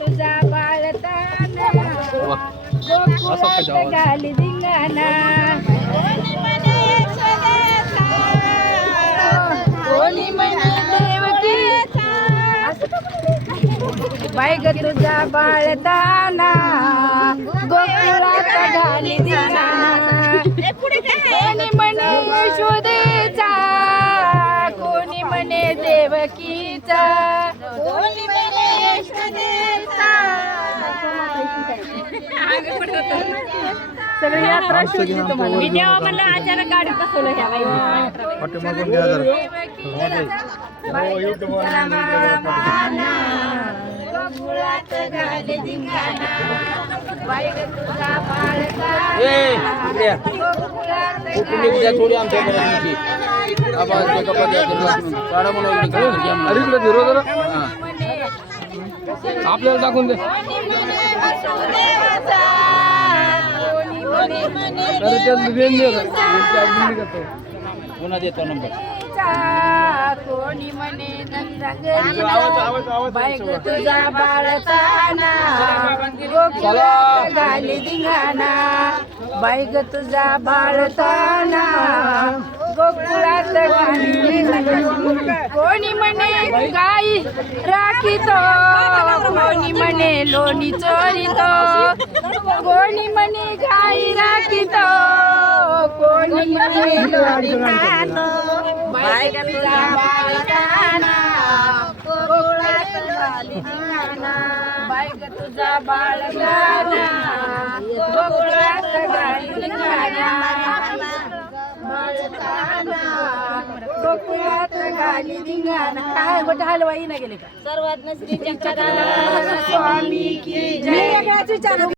तुझा बाळताना गोकुळात घाली धिंगाणा. बाई ग तुझा बाळताना गोकुळात घाली धिंगाणा कोणी म्हणे यशोदेचा कोणी म्हणे देवकीचा. कोणी म्हणे यशोदेचा. सगळी यात्रा शोधली तुम्हाला मी तेव्हा म्हणलं अचानक गाडीत बसवलं ह्या बाई पाठीमागून. गोकुळात घाले धिंगाणा तुझा बाळका थोडी आमच्या हा. आपल्याला दाखवून दे. अरे त्यात वेन दे जरा. पुन्हा देतो नंबर. कोणी म्हणे नंदा बाई ग तुझा बाळताना गोकुळात घाली धिंगाणा. ग तुझा बाळताना गोकुळात घाली कोणी म्हणे गाई राखीतो. कोणी म्हणे लोणी चोरीतो. कोणी म्हणे गाई राखीतो. तुझा गोकुळात घाली धिंगाणा काय मोठा हलवाई ना गेले का सर्वात नसरी स्वामी की जय